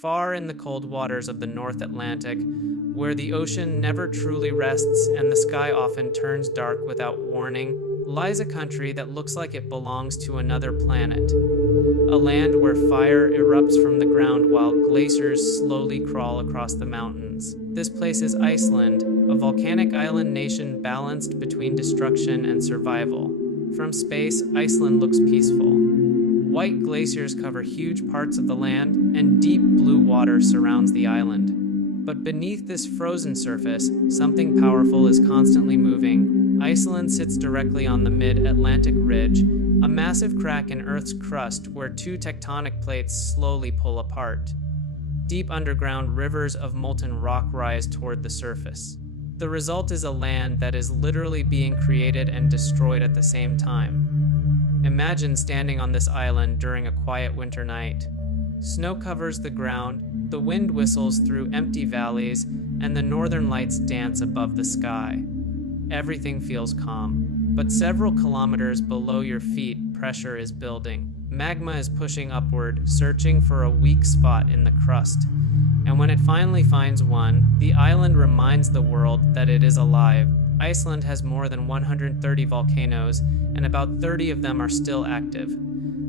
Far in the cold waters of the North Atlantic, where the ocean never truly rests and the sky often turns dark without warning, lies a country that looks like it belongs to another planet. A land where fire erupts from the ground while glaciers slowly crawl across the mountains. This place is Iceland, a volcanic island nation balanced between destruction and survival. From space, Iceland looks peaceful. White glaciers cover huge parts of the land, and deep blue water surrounds the island. But beneath this frozen surface, something powerful is constantly moving. Iceland sits directly on the mid-Atlantic ridge, a massive crack in Earth's crust where two tectonic plates slowly pull apart. Deep underground rivers of molten rock rise toward the surface. The result is a land that is literally being created and destroyed at the same time. Imagine standing on this island during a quiet winter night. Snow covers the ground, the wind whistles through empty valleys, and the northern lights dance above the sky. Everything feels calm, but several kilometers below your feet, pressure is building. Magma is pushing upward, searching for a weak spot in the crust. And when it finally finds one, the island reminds the world that it is alive. Iceland has more than 130 volcanoes, and about 30 of them are still active.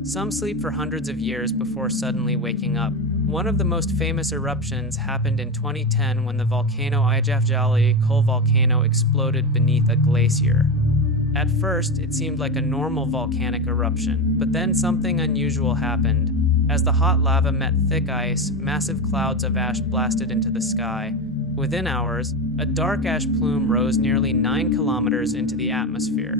Some sleep for hundreds of years before suddenly waking up. One of the most famous eruptions happened in 2010 when the volcano Eyjafjallajökull volcano exploded beneath a glacier. At first, it seemed like a normal volcanic eruption, but then something unusual happened. As the hot lava met thick ice, massive clouds of ash blasted into the sky. Within hours, a dark ash plume rose nearly 9 kilometers into the atmosphere.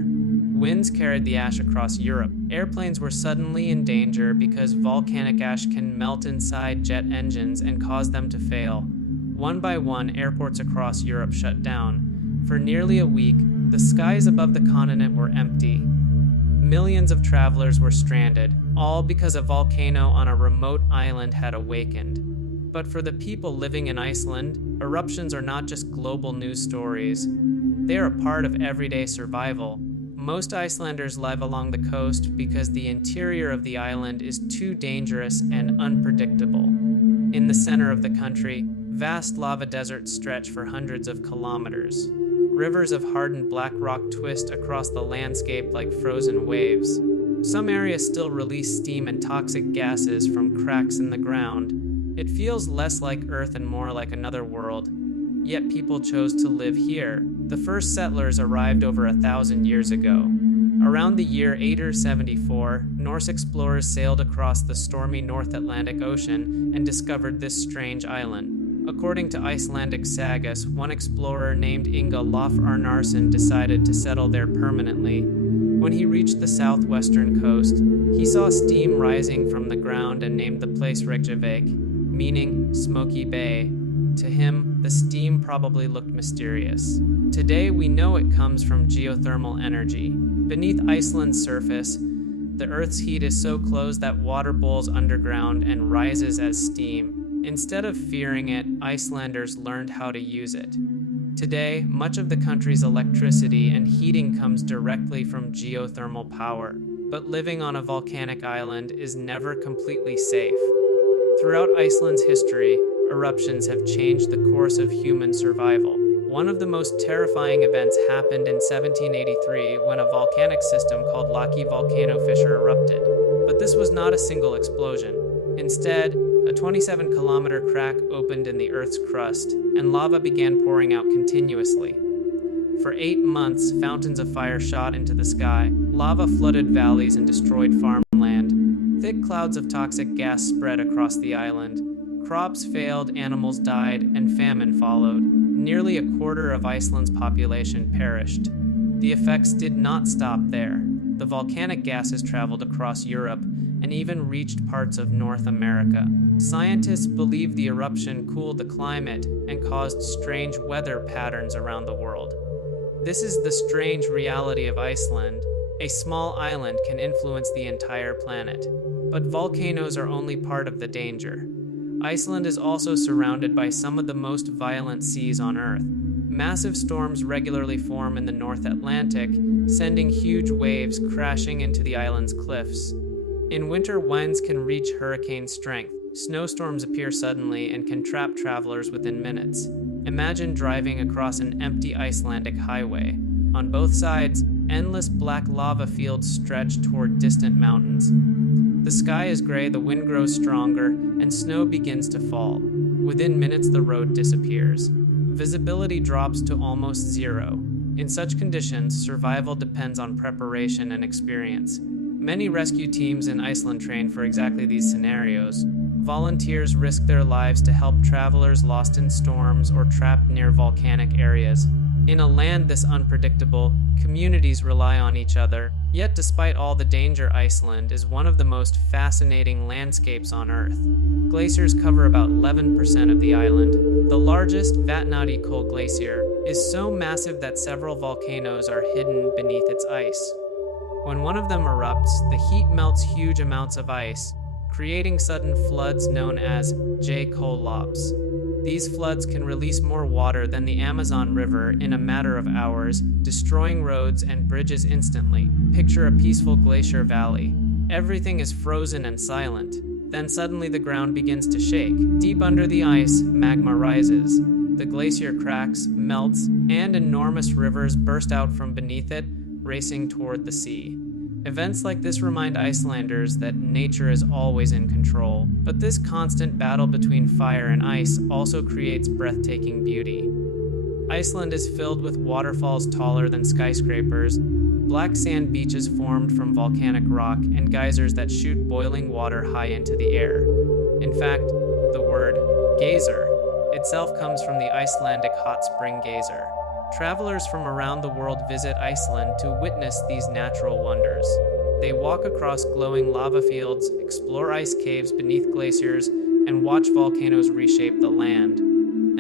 Winds carried the ash across Europe. Airplanes were suddenly in danger because volcanic ash can melt inside jet engines and cause them to fail. One by one, airports across Europe shut down. For nearly a week, the skies above the continent were empty. Millions of travelers were stranded, all because a volcano on a remote island had awakened. But for the people living in Iceland, eruptions are not just global news stories. They are a part of everyday survival. Most Icelanders live along the coast because the interior of the island is too dangerous and unpredictable. In the center of the country, vast lava deserts stretch for hundreds of kilometers. Rivers of hardened black rock twist across the landscape like frozen waves. Some areas still release steam and toxic gases from cracks in the ground. It feels less like Earth and more like another world. Yet people chose to live here. The first settlers arrived over 1,000 years ago. Around the year 874, Norse explorers sailed across the stormy North Atlantic Ocean and discovered this strange island. According to Icelandic sagas, one explorer named Inga Arnarsson decided to settle there permanently. When he reached the southwestern coast, he saw steam rising from the ground and named the place Reykjavik, meaning Smoky Bay. To him, the steam probably looked mysterious. Today, we know it comes from geothermal energy. Beneath Iceland's surface, the Earth's heat is so close that water boils underground and rises as steam. Instead of fearing it, Icelanders learned how to use it. Today, much of the country's electricity and heating comes directly from geothermal power, but living on a volcanic island is never completely safe. Throughout Iceland's history, eruptions have changed the course of human survival. One of the most terrifying events happened in 1783 when a volcanic system called Laki volcano fissure erupted. But this was not a single explosion. Instead, a 27-kilometer crack opened in the Earth's crust, and lava began pouring out continuously. For 8 months, fountains of fire shot into the sky. Lava flooded valleys and destroyed farmland. Thick clouds of toxic gas spread across the island. Crops failed, animals died, and famine followed. Nearly a quarter of Iceland's population perished. The effects did not stop there. The volcanic gases traveled across Europe and even reached parts of North America. Scientists believe the eruption cooled the climate and caused strange weather patterns around the world. This is the strange reality of Iceland. A small island can influence the entire planet, but volcanoes are only part of the danger. Iceland is also surrounded by some of the most violent seas on Earth. Massive storms regularly form in the North Atlantic, sending huge waves crashing into the island's cliffs. In winter, winds can reach hurricane strength. Snowstorms appear suddenly and can trap travelers within minutes. Imagine driving across an empty Icelandic highway. On both sides, endless black lava fields stretch toward distant mountains. The sky is gray, the wind grows stronger, and snow begins to fall. Within minutes, the road disappears. Visibility drops to almost zero. In such conditions, survival depends on preparation and experience. Many rescue teams in Iceland train for exactly these scenarios. Volunteers risk their lives to help travelers lost in storms or trapped near volcanic areas. In a land this unpredictable, communities rely on each other. Yet despite all the danger, Iceland is one of the most fascinating landscapes on Earth. Glaciers cover about 11% of the island. The largest, Eyjafjallajökull glacier, is so massive that several volcanoes are hidden beneath its ice. When one of them erupts, the heat melts huge amounts of ice, creating sudden floods known as Jökullaups. These floods can release more water than the Amazon River in a matter of hours, destroying roads and bridges instantly. Picture a peaceful glacier valley. Everything is frozen and silent. Then suddenly the ground begins to shake. Deep under the ice, magma rises. The glacier cracks, melts, and enormous rivers burst out from beneath it, racing toward the sea. Events like this remind Icelanders that nature is always in control, but this constant battle between fire and ice also creates breathtaking beauty. Iceland is filled with waterfalls taller than skyscrapers, black sand beaches formed from volcanic rock, and geysers that shoot boiling water high into the air. In fact, the word geyser itself comes from the Icelandic hot spring geyser. Travelers from around the world visit Iceland to witness these natural wonders. They walk across glowing lava fields, explore ice caves beneath glaciers, and watch volcanoes reshape the land.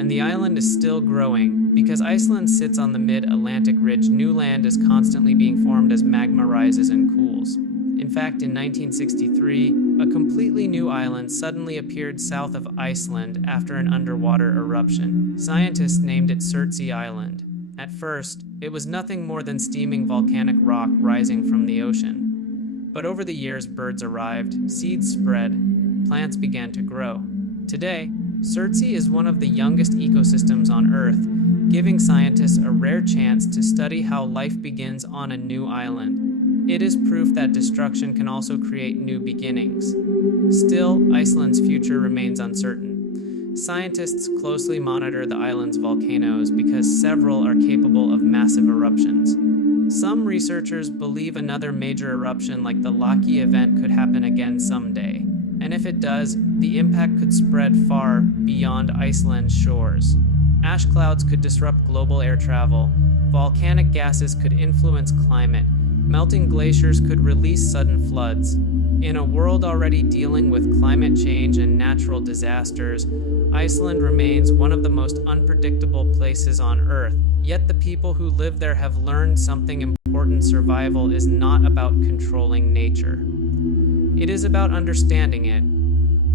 And the island is still growing. Because Iceland sits on the mid-Atlantic ridge, new land is constantly being formed as magma rises and cools. In fact, in 1963, a completely new island suddenly appeared south of Iceland after an underwater eruption. Scientists named it Surtsey Island. At first, it was nothing more than steaming volcanic rock rising from the ocean. But over the years, birds arrived, seeds spread, plants began to grow. Today, Surtsey is one of the youngest ecosystems on Earth, giving scientists a rare chance to study how life begins on a new island. It is proof that destruction can also create new beginnings. Still, Iceland's future remains uncertain. Scientists closely monitor the island's volcanoes because several are capable of massive eruptions. Some researchers believe another major eruption like the Laki event could happen again someday. And if it does, the impact could spread far beyond Iceland's shores. Ash clouds could disrupt global air travel, volcanic gases could influence climate, melting glaciers could release sudden floods. In a world already dealing with climate change and natural disasters, Iceland remains one of the most unpredictable places on Earth. Yet the people who live there have learned something important: survival is not about controlling nature. It is about understanding it.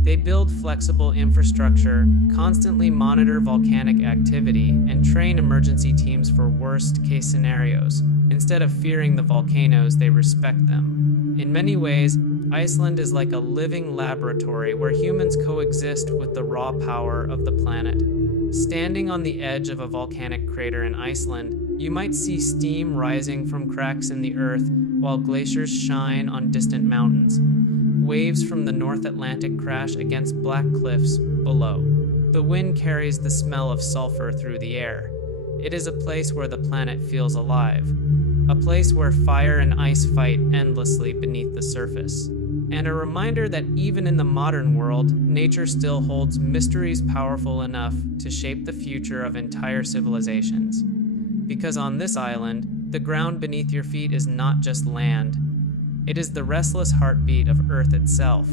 They build flexible infrastructure, constantly monitor volcanic activity, and train emergency teams for worst-case scenarios. Instead of fearing the volcanoes, they respect them. In many ways, Iceland is like a living laboratory where humans coexist with the raw power of the planet. Standing on the edge of a volcanic crater in Iceland, you might see steam rising from cracks in the earth while glaciers shine on distant mountains. Waves from the North Atlantic crash against black cliffs below. The wind carries the smell of sulfur through the air. It is a place where the planet feels alive. A place where fire and ice fight endlessly beneath the surface. And a reminder that even in the modern world, nature still holds mysteries powerful enough to shape the future of entire civilizations. Because on this island, the ground beneath your feet is not just land. It is the restless heartbeat of Earth itself.